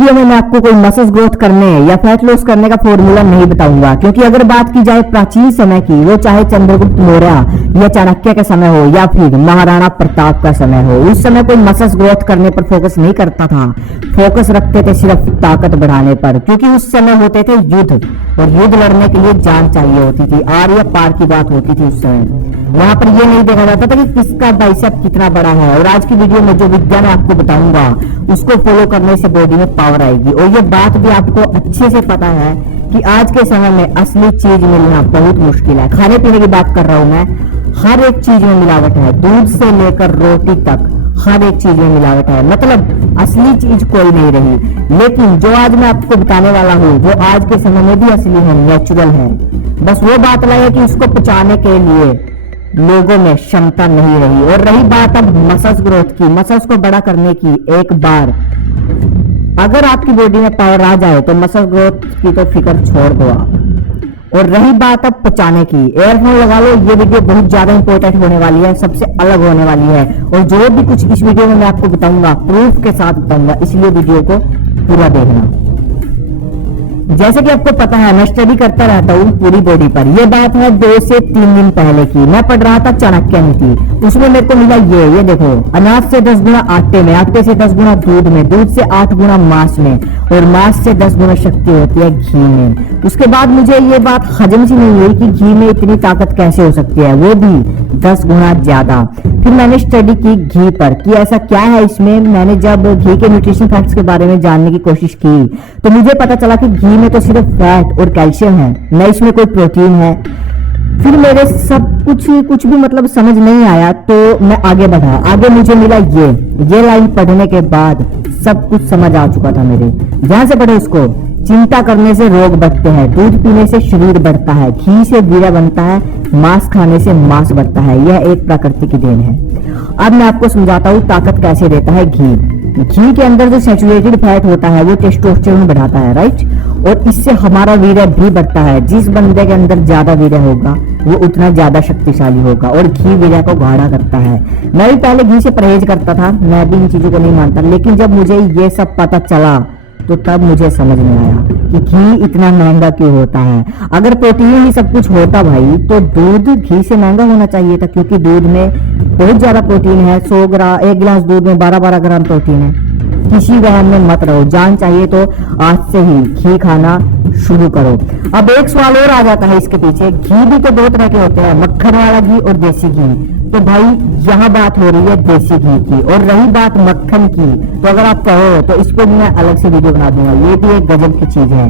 Video में मैं आपको कोई मसल्स ग्रोथ करने या फैट लॉस करने का फॉर्मूला नहीं बताऊंगा, क्योंकि अगर बात की जाए प्राचीन समय की, वो चाहे चंद्रगुप्त मौर्य या चाणक्य का समय हो या फिर महाराणा प्रताप का समय हो, उस समय कोई मसल्स ग्रोथ करने पर फोकस नहीं करता था। फोकस रखते थे सिर्फ ताकत बढ़ाने पर, क्योंकि उस समय होते थे युद्ध, और युद्ध लड़ने के लिए जान चाहिए होती थी। आर या पार की बात होती थी उस समय। वहां पर ये नहीं देखा जाता था कि किसका बाइसेप कितना बड़ा है। और आज की वीडियो में जो विद्या मैं आपको बताऊंगा, उसको फॉलो करने से बॉडी में पावर आएगी। और ये बात भी आपको अच्छे से पता है कि आज के समय में असली चीज मिलना बहुत मुश्किल है। खाने पीने की बात कर रहा हूं मैं, हर एक चीज में मिलावट है, दूध से लेकर रोटी तक हर एक चीज में मिलावट है। मतलब असली चीज कोई नहीं रही। लेकिन जो आज मैं आपको बताने वाला हूँ, वो आज के समय में भी असली है, नेचुरल है। बस वो बात अलग है कि उसको पचाने के लिए लोगों में क्षमता नहीं रही। और रही बात अब मसल्स ग्रोथ की, मसल्स को बड़ा करने की, एक बार अगर आपकी बॉडी में पावर आ जाए तो मसल ग्रोथ की तो फिक्र छोड़ दो आप। और रही बात अब पचाने की, एयरफोन लगा लो, ये वीडियो बहुत ज्यादा इंपॉर्टेंट होने वाली है, सबसे अलग होने वाली है। और जो भी कुछ इस वीडियो में मैं आपको बताऊंगा, प्रूफ के साथ बताऊंगा, इसलिए वीडियो को पूरा देखना। जैसे कि आपको पता है, मैं स्टडी करता रहता हूँ पूरी बॉडी पर। यह बात है 2 से 3 दिन पहले की। मैं पढ़ रहा था चाणक्य नीति, उसमें मेरे को मिला ये देखो, अनाज से 10 गुना आटे में, आटे से 10 गुना दूध में, दूध से 8 गुना मांस में, और मांस से 10 गुना शक्ति होती है घी में। उसके बाद मुझे ये बात हजम सी नहीं हुई कि घी में इतनी ताकत कैसे हो सकती है, वो भी 10 गुना ज्यादा। फिर मैंने स्टडी की घी पर कि ऐसा क्या है इसमें। मैंने जब घी के न्यूट्रिशन फैक्ट्स के बारे में जानने की कोशिश की, तो मुझे पता चला कि घी में तो सिर्फ फैट और कैल्शियम है, न इसमें कोई प्रोटीन है। फिर मेरे सब कुछ भी मतलब समझ नहीं आया, तो मैं आगे बढ़ा। आगे मुझे मिला ये लाइन पढ़ने के बाद सब कुछ समझ आ चुका था मेरे। ध्यान से पढ़ो इसको। चिंता करने से रोग बढ़ते हैं, दूध पीने से शरीर बढ़ता है, घी से वीर्य बनता है, मांस खाने से मांस बढ़ता है। यह एक प्रकृति की देन है। अब मैं आपको समझाता हूँ ताकत कैसे देता है घी। घी के अंदर जो सैचुरेटेड फैट होता है, वो टेस्टोस्टेरोन बढ़ाता है, राइट। और इससे हमारा वीर्य भी बढ़ता है। जिस बंदे के अंदर ज्यादा वीर्य होगा, वो उतना ज्यादा शक्तिशाली होगा। और घी वीर्य को गाढ़ा करता है। मैं भी पहले घी से परहेज करता था, मैं भी इन चीजों को नहीं मानता, लेकिन जब मुझे ये सब पता चला, तो तब मुझे समझ में आया कि घी इतना महंगा क्यों होता है। अगर प्रोटीन ही सब कुछ होता भाई, तो दूध घी से महंगा होना चाहिए था, क्योंकि दूध में बहुत ज्यादा प्रोटीन है। 100 ग्राम, 1 गिलास दूध में 12-12 ग्राम प्रोटीन है। किसी वहम में मत रहो, जान चाहिए तो आज से ही घी खाना शुरू करो। अब एक सवाल और आ जाता है इसके पीछे, घी भी तो 2 तरह के होते हैं, मक्खन वाला घी और देसी घी। तो भाई यहाँ बात हो रही है देसी घी की। और रही बात मक्खन की, तो अगर आप कहो तो इस पर मैं अलग से वीडियो बना दूंगा। ये भी एक गजब की चीज है।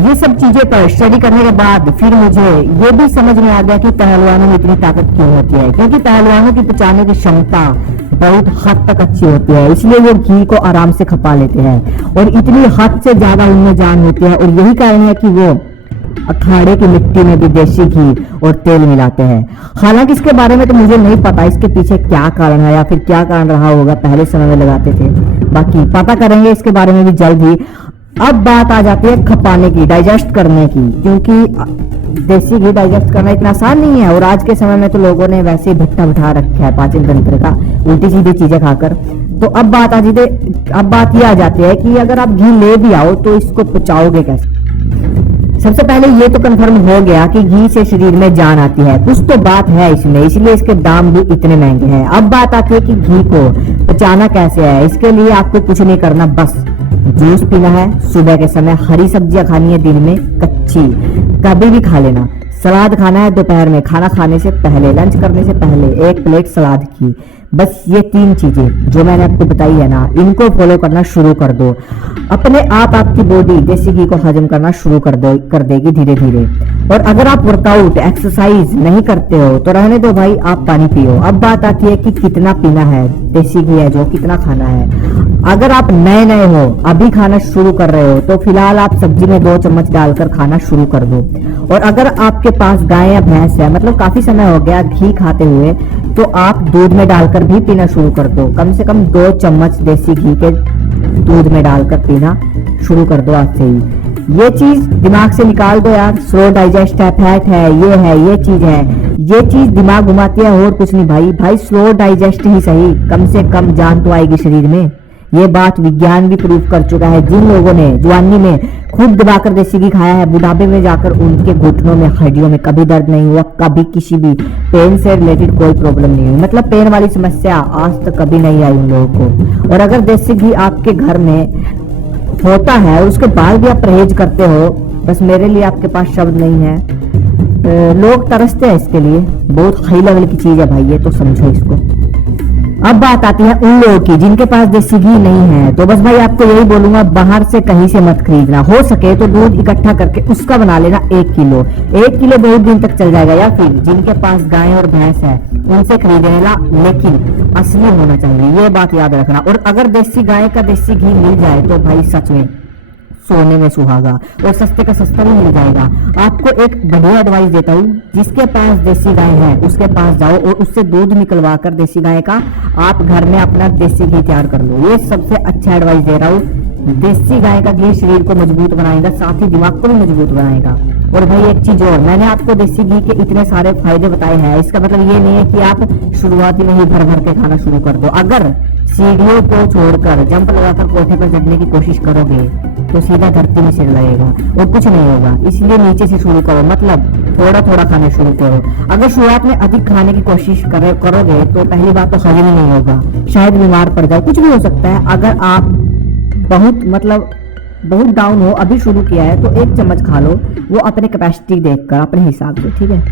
ये सब चीजें पर स्टडी करने के बाद फिर मुझे ये भी समझ में आ गया कि पहलवानों में इतनी ताकत क्यों होती है, क्योंकि पहलवानों की पचाने की क्षमता बहुत हद तक अच्छी होती है, इसलिए वो घी को आराम से खपा लेते हैं। और इतनी हद से ज्यादा उनमें जान होती है। और यही कारण है कि वो अखाड़े की मिट्टी में भी देसी घी और तेल मिलाते हैं। हालांकि इसके बारे में तो मुझे नहीं पता इसके पीछे क्या कारण है, या फिर क्या कारण रहा होगा, पहले समय में लगाते थे। बाकी पता करेंगे इसके बारे में भी जल्द ही। अब बात आ जाती है खपाने की, डाइजेस्ट करने की, क्योंकि देसी घी डाइजेस्ट करना इतना आसान नहीं है। और आज के समय में तो लोगों ने वैसे ही भट्टा बिठा रखा है पाचन तंत्र का, उल्टी सीधी चीजें खाकर। तो अब बात ये आ जाती है कि अगर आप घी ले भी आओ तो इसको पचाओगे कैसे। सबसे पहले ये तो कंफर्म हो गया कि घी से शरीर में जान आती है, कुछ तो बात है इसमें, इसलिए इसके दाम भी इतने महंगे हैं। अब बात आती है कि घी को पचाना कैसे है। इसके लिए आपको कुछ नहीं करना, बस जूस पीना है सुबह के समय, हरी सब्जियां खानी है दिन में कच्ची, कभी भी खा लेना। सलाद खाना है दोपहर में, खाना खाने से पहले, लंच करने से पहले 1 प्लेट सलाद की। बस ये 3 चीजें जो मैंने आपको बताई है ना, इनको फॉलो करना शुरू कर दो। अपने आप आपकी बॉडी देसी घी को हजम करना शुरू कर देगी धीरे धीरे। और अगर आप वर्कआउट एक्सरसाइज नहीं करते हो तो रहने दो भाई, आप पानी पियो। अब बात आती है कि कितना पीना है, देसी घी है जो, कितना खाना है। अगर आप नए हो, अभी खाना शुरू कर रहे हो, तो फिलहाल आप सब्जी में 2 चम्मच डालकर खाना शुरू कर दो। और अगर आपके पास गाय या भैंस है, मतलब काफी समय हो गया घी खाते हुए, तो आप दूध में डालकर भी पीना शुरू कर दो। कम से कम 2 चम्मच देसी घी के दूध में डालकर पीना शुरू कर दो आज से ही। ये चीज दिमाग से निकाल दो यार, स्लो डाइजेस्ट है, फैट है, ये चीज है, ये चीज दिमाग घुमाती है और कुछ नहीं भाई। स्लो डाइजेस्ट ही सही, कम से कम जान तो आएगी शरीर में। ये बात विज्ञान भी प्रूव कर चुका है। जिन लोगों ने जवानी में खूब दबाकर देसी घी खाया है, बुढ़ापे में जाकर उनके घुटनों में, हड्डियों में कभी दर्द नहीं हुआ, कभी किसी भी पेन से रिलेटेड कोई प्रॉब्लम नहीं हुई। मतलब पेन वाली समस्या आज तक कभी नहीं आई उन लोगों को। और अगर देसी घी आपके घर में होता है और उसके बाद भी आप परहेज करते हो, बस मेरे लिए आपके पास शब्द नहीं है। लोग तरसते हैं इसके लिए, बहुत हाई लेवल की चीज है भाई ये, तो समझो इसको। अब बात आती है उन लोगों की जिनके पास देसी घी नहीं है, तो बस भाई आपको यही बोलूंगा, बाहर से कहीं से मत खरीदना। हो सके तो दूध इकट्ठा करके उसका बना लेना 1 किलो। 1 किलो बहुत दिन तक चल जाएगा। या फिर जिनके पास गाय और भैंस है उनसे खरीद लेना, लेकिन असली होना चाहिए, ये बात याद रखना। और अगर देसी गाय का देसी घी मिल जाए तो भाई सच में सोने में सुहागा, और सस्ते का सस्ता भी मिल जाएगा। आपको एक बढ़िया एडवाइस देता हूँ, जिसके पास देसी गाय है उसके पास जाओ और उससे दूध निकलवा कर देसी गाय का आप घर में अपना देसी घी तैयार कर लो। ये सबसे अच्छा एडवाइस दे रहा हूँ। देसी गाय का घी शरीर को मजबूत बनाएगा, साथ ही दिमाग को भी मजबूत बनाएगा। और भाई एक चीज और, मैंने आपको देसी घी के इतने सारे फायदे बताए हैं, इसका मतलब ये नहीं है कि आप शुरुआती में ही भर भर के खाना शुरू कर दो। अगर सीढ़ियों को छोड़कर जंप लगाकर कोठे पर चढ़ने की कोशिश करोगे तो सीधा धरती में सिर लगेगा और कुछ नहीं होगा। इसलिए नीचे से शुरू करो, मतलब थोड़ा थोड़ा खाना शुरू करो। अगर शुरुआत में अधिक खाने की कोशिश करोगे तो पहली बात तो हजम ही नहीं होगा, शायद बीमार पड़ जाए, कुछ भी हो सकता है। अगर आप बहुत डाउन हो, अभी शुरू किया है, तो 1 चम्मच खा लो, वो अपने कैपेसिटी देखकर, अपने हिसाब से, ठीक है।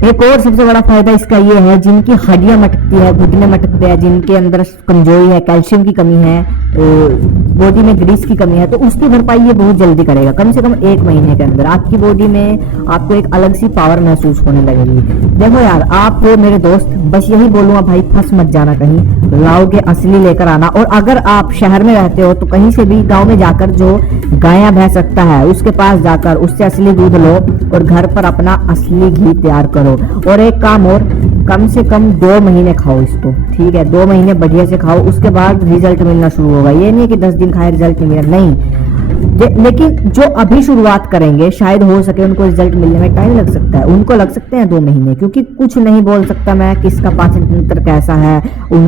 एक और सबसे बड़ा फायदा इसका ये है, जिनकी हड्डियां मटकती है, घुटने मटकते हैं, जिनके अंदर कमजोरी है, कैल्शियम की कमी है, बॉडी में ग्रीस की कमी है, तो उसकी भरपाई ये बहुत जल्दी करेगा। कम से कम 1 महीने के अंदर आपकी बॉडी में आपको एक अलग सी पावर महसूस होने लगेगी। देखो यार, आप हो मेरे दोस्त, बस यही बोलूंगा भाई, फंस मत जाना कहीं, लाओगे असली लेकर आना। और अगर आप शहर में रहते हो तो कहीं से भी गाँव में जाकर जो गाया भैंस रखता है उसके पास जाकर उससे असली दूध लो और घर पर अपना असली घी तैयार करो। और एक काम और, कम से कम 2 महीने खाओ इसको, ठीक है। 2 महीने बढ़िया से खाओ, उसके बाद रिजल्ट मिलना शुरू होगा। ये नहीं कि 10 दिन खाए रिजल्ट नहीं मिला, नहीं। लेकिन जो अभी शुरुआत करेंगे शायद हो सके उनको रिजल्ट मिलने में टाइम लग सकता है, उनको लग सकते हैं 2 महीने, क्योंकि कुछ नहीं बोल सकता मैं किसका पाचन तंत्र कैसा है,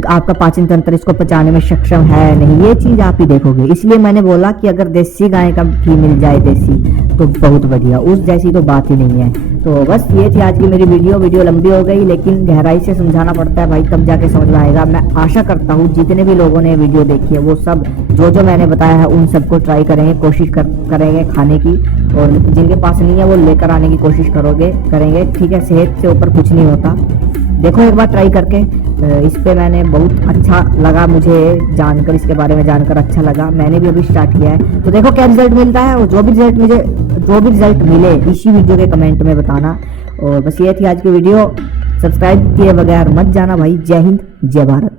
आपका पाचन तंत्र इसको पचाने में सक्षम है नहीं, ये चीज आप ही देखोगे। इसलिए मैंने बोला कि अगर देसी गाय का घी मिल जाए देसी, तो बहुत बढ़िया, उस जैसी तो बात ही नहीं है। तो बस ये थी आज की मेरी वीडियो लंबी हो गई, लेकिन गहराई से समझाना पड़ता है भाई, तब जाके समझ में आएगा। मैं आशा करता हूँ जितने भी लोगों ने वीडियो देखी है वो सब जो मैंने बताया है उन सबको ट्राई करेंगे, कोशिश करेंगे खाने की, और जिनके पास नहीं है वो लेकर आने की कोशिश करेंगे, ठीक है। सेहत से ऊपर कुछ नहीं होता, देखो एक बार ट्राई करके। इस पे मैंने बहुत अच्छा लगा, मुझे जानकर, इसके बारे में जानकर अच्छा लगा। मैंने भी अभी स्टार्ट किया है, तो देखो क्या रिजल्ट मिलता है। और जो भी रिजल्ट मिले इसी वीडियो के कमेंट में बताना। और बस ये थी आज की वीडियो, सब्सक्राइब किए बगैर मत जाना भाई। जय हिंद, जय भारत।